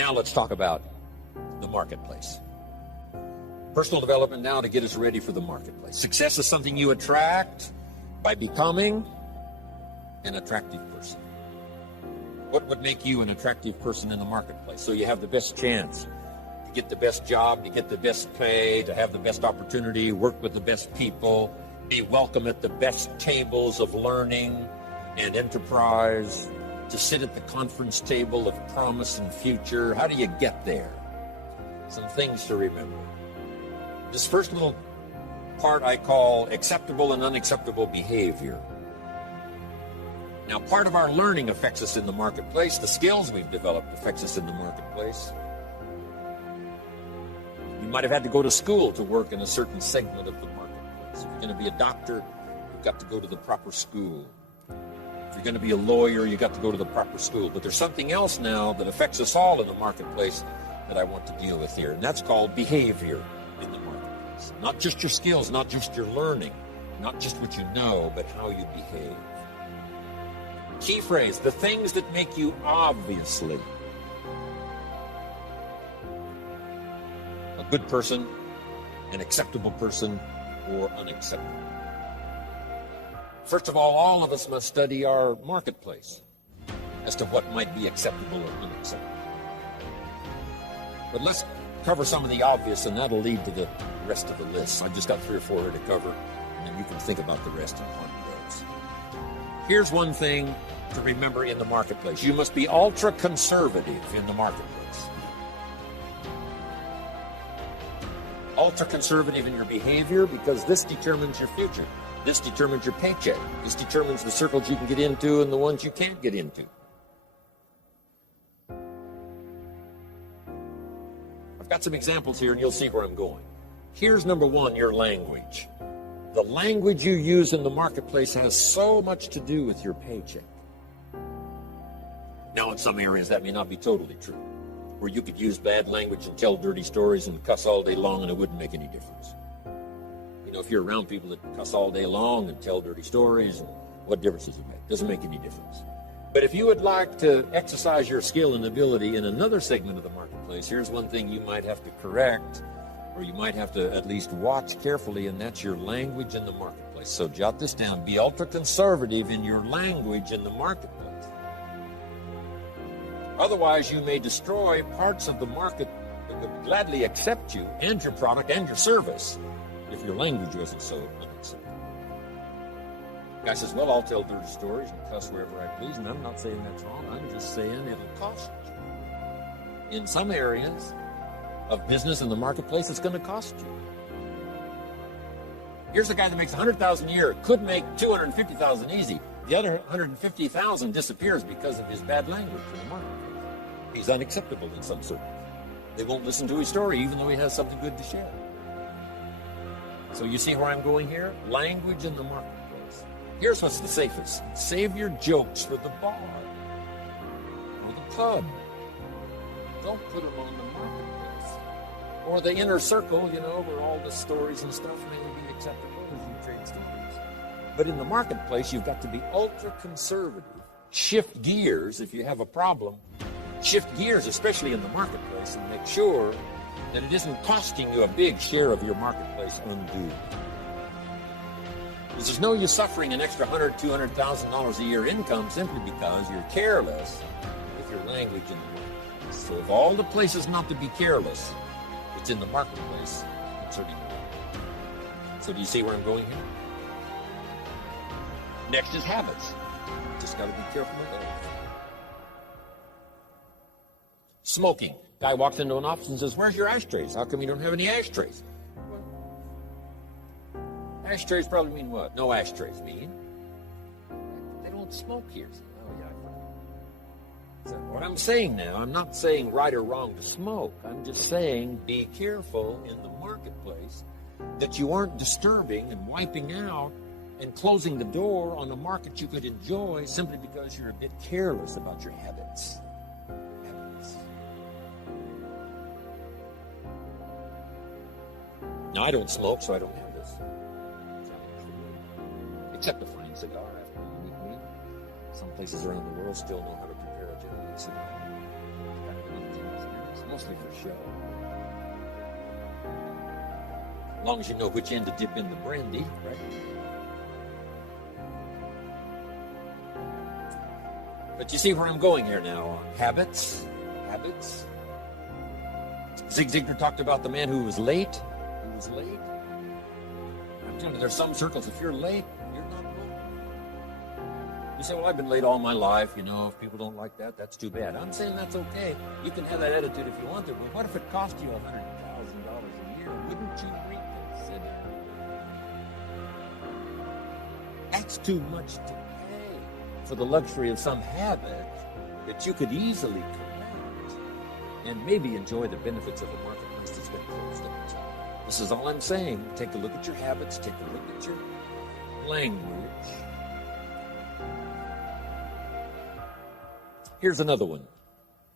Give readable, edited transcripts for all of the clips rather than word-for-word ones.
Now let's talk about the marketplace. Personal development now to get us ready for the marketplace. Success is something you attract by becoming an attractive person. What would make you an attractive person in the marketplace? So you have the best chance to get the best job, to get the best pay, to have the best opportunity, work with the best people, be welcome at the best tables of learning and enterprise, to sit at the conference table of promise and future. How do you get there? Some things to remember. This first little part I call acceptable and unacceptable behavior. Now, part of our learning affects us in the marketplace. The skills we've developed affects us in the marketplace. You might have had to go to school to work in a certain segment of the marketplace. If you're going to be a doctor, you've got to go to the proper school. If you're going to be a lawyer, you've got to go to the proper school. But there's something else now that affects us all in the marketplace that I want to deal with here, and that's called behavior in the marketplace. Not just your skills, not just your learning, not just what you know, but how you behave. Key phrase, the things that make you obviously a good person, an acceptable person, or unacceptable. First of all of us must study our marketplace as to what might be acceptable or unacceptable. But let's cover some of the obvious, and that'll lead to the rest of the list. I've just got 3 or 4 here to cover, and then you can think about the rest and find those. Here's one thing to remember in the marketplace. You must be ultra-conservative in the marketplace. Ultra-conservative in your behavior, because this determines your future. This determines your paycheck. This determines the circles you can get into and the ones you can't get into. I've got some examples here, and you'll see where I'm going. Here's number 1, your language. The language you use in the marketplace has so much to do with your paycheck. Now, in some areas, that may not be totally true, where you could use bad language and tell dirty stories and cuss all day long, and it wouldn't make any difference. You know, if you're around people that cuss all day long and tell dirty stories, what difference does it make? Doesn't make any difference. But if you would like to exercise your skill and ability in another segment of the marketplace, here's one thing you might have to correct, or you might have to at least watch carefully, and that's your language in the marketplace. So jot this down. Be ultra-conservative in your language in the marketplace. Otherwise, you may destroy parts of the market that would gladly accept you and your product and your service if your language wasn't so unacceptable. Guy says, well, I'll tell dirty stories and cuss wherever I please, and I'm not saying that's wrong. I'm just saying it'll cost you. In some areas of business in the marketplace, it's going to cost you. Here's a guy that makes $100,000 a year, could make $250,000 easy. The other $150,000 disappears because of his bad language in the marketplace. He's unacceptable in some circles. They won't listen to his story, even though he has something good to share. So you see where I'm going here? Language in the marketplace. Here's what's the safest. Save your jokes for the bar or the pub. Don't put them on the marketplace. Or the inner circle, you know, where all the stories and stuff may be acceptable as you trade stories. But in the marketplace, you've got to be ultra-conservative. Shift gears if you have a problem. Shift gears, especially in the marketplace, and make sure that it isn't costing you a big share of your marketplace unduly. Because there's no use suffering an extra $100,000, $200,000 a year income simply because you're careless with your language in the marketplace. So of all the places not to be careless, it's in the marketplace concerning the language. So do you see where I'm going here? Next is habits. Just got to be careful with those. Smoking. Guy walks into an office and says, where's your ashtrays? How come you don't have any ashtrays? Well, ashtrays probably mean what? No ashtrays mean they don't smoke here. Oh, yeah. So what I'm saying now, I'm not saying right or wrong to smoke. I'm just saying be careful in the marketplace that you aren't disturbing and wiping out and closing the door on a market you could enjoy simply because you're a bit careless about your habits. Now, I don't smoke, so I don't have this. Except a fine cigar after a unique meal. Some places around the world still know how to prepare a genuine cigar. mostly for show. As long as you know which end to dip in the brandy, right? But you see where I'm going here now. Habits. Zig Ziglar talked about the man who was late. I'm telling you, there's some circles, if you're late, you're not good. You say, well, I've been late all my life. If people don't like that, that's too bad. I'm saying that's okay. You can have that attitude if you want to, but what if it cost you $100,000 a year? Wouldn't you reconsider? That's too much to pay for the luxury of some habit that you could easily correct and maybe enjoy the benefits of a marketplace that's been closed up. This is all I'm saying. Take a look at your habits. Take a look at your language. Here's another one.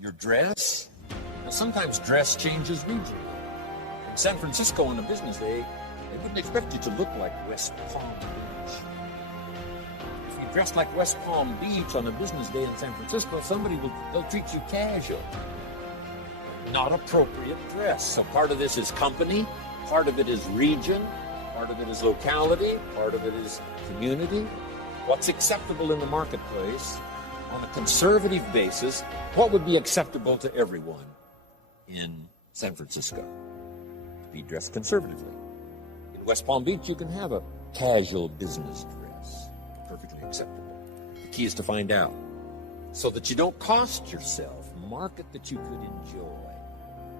Your dress. Now, sometimes dress changes regionally. In San Francisco on a business day, they wouldn't expect you to look like West Palm Beach. If you dress like West Palm Beach on a business day in San Francisco, they'll treat you casual. Not appropriate dress. So part of this is company, part of it is region, part of it is locality, part of it is community. What's acceptable in the marketplace on a conservative basis? What would be acceptable to everyone in San Francisco? Be dressed conservatively. In West Palm Beach, you can have a casual business dress. Perfectly acceptable. The key is to find out so that you don't cost yourself market that you could enjoy.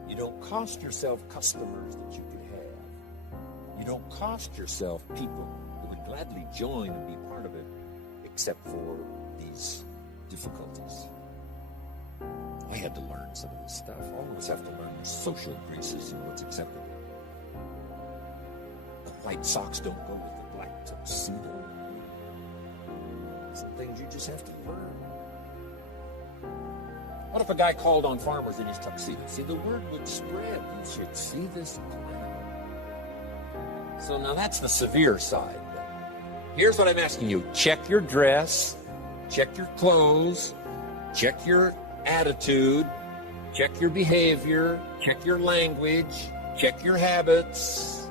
You don't cost yourself customers that you could have. You don't cost yourself people who would gladly join and be part of it, except for these difficulties. I had to learn some of this stuff. All of us have to learn the social graces and what's acceptable. The white socks don't go with the black tuxedo. Some things you just have to learn. What if a guy called on farmers in his tuxedo? See, the word would spread. You should see this clown. So now that's the severe side. Here's what I'm asking you. Check your dress. Check your clothes. Check your attitude. Check your behavior. Check your language. Check your habits.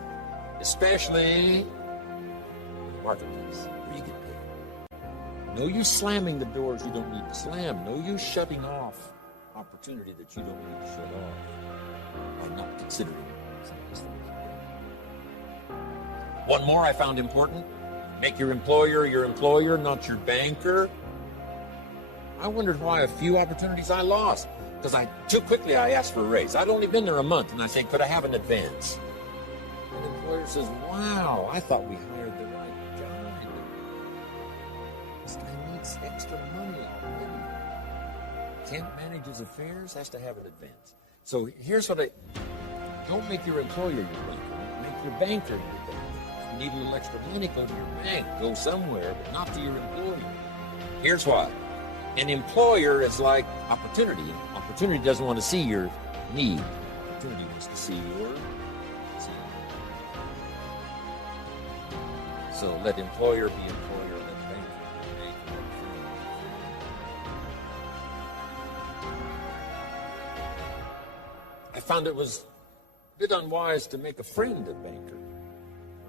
Especially in the marketplace where you get paid. No use slamming the doors you don't need to slam. No use shutting off opportunity that you don't need to shut off by not considering some of these things. One more I found important. Make your employer, not your banker. I wondered why a few opportunities I lost. Because too quickly I asked for a raise. I'd only been there a month, and I said, could I have an advance? And the employer says, wow, I thought we hired the right guy. This guy needs extra money already. Can't manage his affairs, has to have an advance. So here's what don't make your employer your banker. Make your banker your banker. If you need a little extra money, go to your bank. Go somewhere, but not to your employer. Here's why. An employer is like opportunity. Opportunity doesn't want to see your need. Opportunity wants to see your need. So let employer be employer, let banker be banker, let friend be friend. I found it was a bit unwise to make a friend a banker,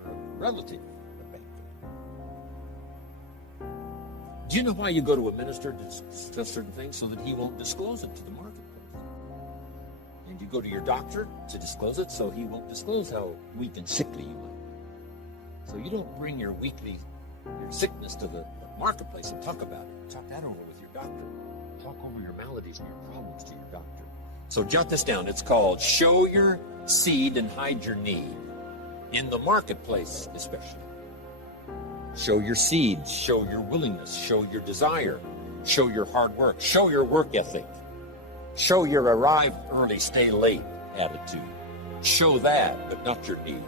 or a relative a banker. Do you know why you go to a minister to discuss certain things? So that he won't disclose it to the marketplace. And you go to your doctor to disclose it so he won't disclose how weak and sickly you are. So you don't bring your sickness to the marketplace and talk about it. Talk that over with your doctor. Talk over your maladies and your problems to your doctor. So jot this down. It's called show your seed and hide your need. In the marketplace, especially. Show your seed. Show your willingness. Show your desire. Show your hard work. Show your work ethic. Show your arrive early, stay late attitude. Show that, but not your need.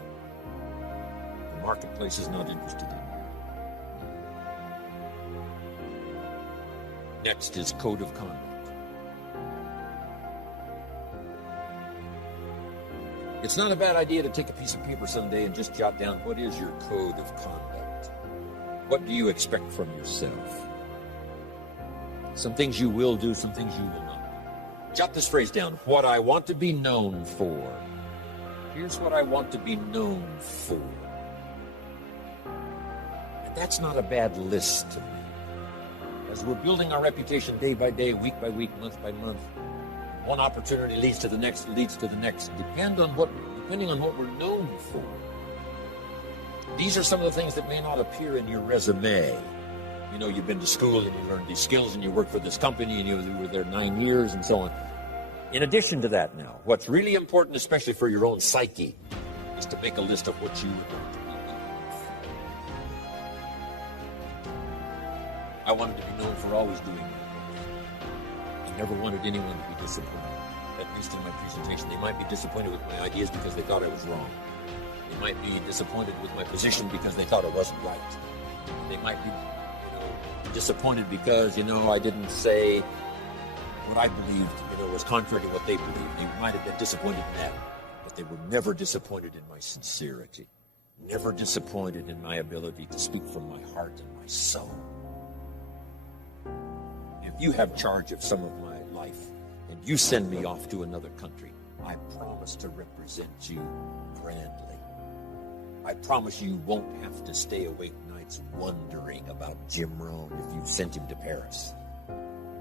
The marketplace is not interested in you. Next is code of conduct. It's not a bad idea to take a piece of paper someday and just jot down what is your code of conduct. What do you expect from yourself? Some things you will do, some things you will not do. Jot this phrase down. What I want to be known for. Here's what I want to be known for. And that's not a bad list to me. As we're building our reputation day by day, week by week, month by month, one opportunity leads to the next, depending on what we're known for. These are some of the things that may not appear in your resume. You know, you've been to school and you learned these skills and you work for this company and you were there 9 years and so on. In addition to that now, what's really important, especially for your own psyche, is to make a list of what you would want to be known for. I wanted to be known for always doing my best. I never wanted anyone to be disappointed, at least in my presentation. They might be disappointed with my ideas because they thought I was wrong. They might be disappointed with my position because they thought I wasn't right. They might be, disappointed because, I didn't say what I believed, was contrary to what they believed. They might have been disappointed in that, but they were never disappointed in my sincerity, never disappointed in my ability to speak from my heart and my soul. If you have charge of some of my life and you send me off to another country, I promise to represent you grandly. I promise you won't have to stay awake nights wondering about Jim Rohn if you've sent him to Paris.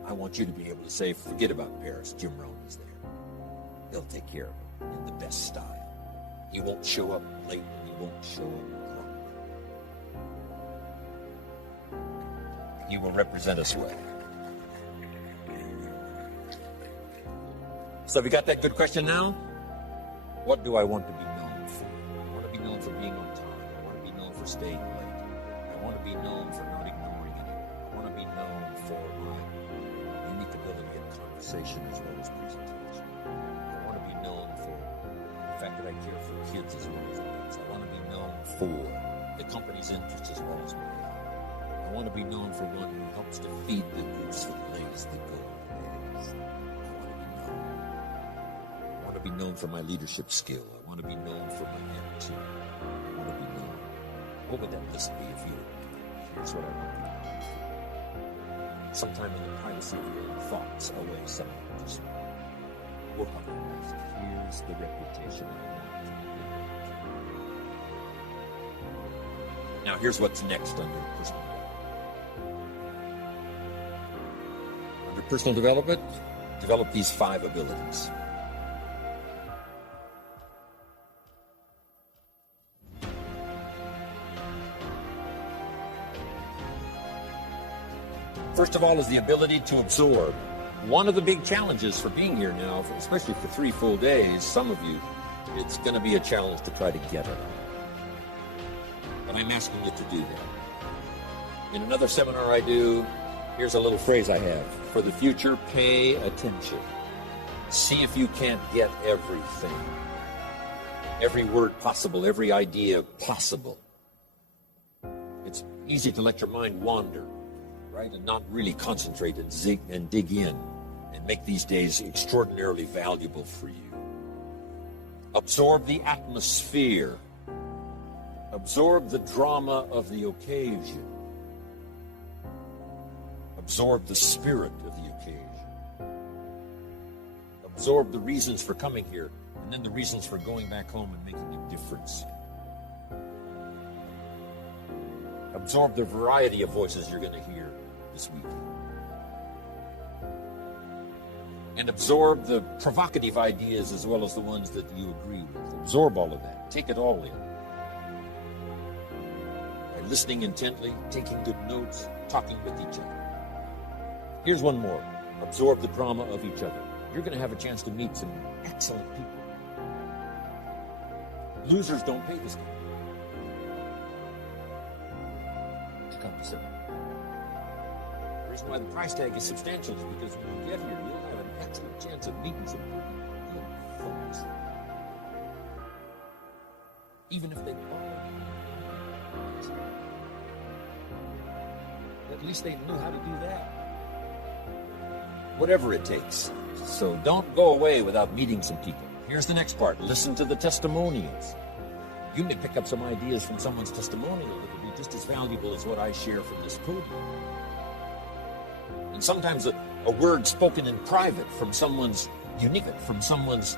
I want you to be able to say, forget about Paris, Jim Rohn is there. He'll take care of it in the best style. He won't show up late and he won't show up drunk. He will represent us well. So have you got that good question now? What do I want to be known for? I want to be known for being on time. I want to be known for staying late. I want to be known for not ignoring anyone. I want to be known for my unique ability in conversation as well as presentation. I want to be known for the fact that I care for kids as well as adults. I want to be known for the company's interests as well as my own. I want to be known for one who helps to feed the goose that lays the golden eggs. I want to be known for my leadership skill. I want to be known for my attitude. I want to be known. What would that list be if you were? Here's what I want to be known for. Sometime in the privacy of your own thoughts, away someone just work on that list. Here's the reputation I want to build. Now here's what's next under personal development. Under personal development, develop these 5 abilities. First of all is the ability to absorb. One of the big challenges for being here now, especially for 3 full days, some of you, it's going to be a challenge to try to get it all. But I'm asking you to do that. In another seminar I do, here's a little phrase I have. For the future, pay attention. See if you can't get everything. Every word possible, every idea possible. It's easy to let your mind wander, right, and not really concentrate and dig in and make these days extraordinarily valuable for you. Absorb the atmosphere. Absorb the drama of the occasion. Absorb the spirit of the occasion. Absorb the reasons for coming here and then the reasons for going back home and making a difference. Absorb the variety of voices you're going to hear this week. And absorb the provocative ideas as well as the ones that you agree with. Absorb all of that. Take it all in. By listening intently, taking good notes, talking with each other. Here's one more. Absorb the drama of each other. You're going to have a chance to meet some excellent people. Losers don't pay this kind. To come to seminar. The reason why the price tag is substantial is because when you get here, you'll have an excellent chance of meeting some good folks. Even if they borrow. At least they know how to do that. Whatever it takes. So don't go away without meeting some people. Here's the next part. Listen to the testimonials. You may pick up some ideas from someone's testimonial that will be just as valuable as what I share from this podium. And And sometimes a word spoken in private from someone's unique, from someone's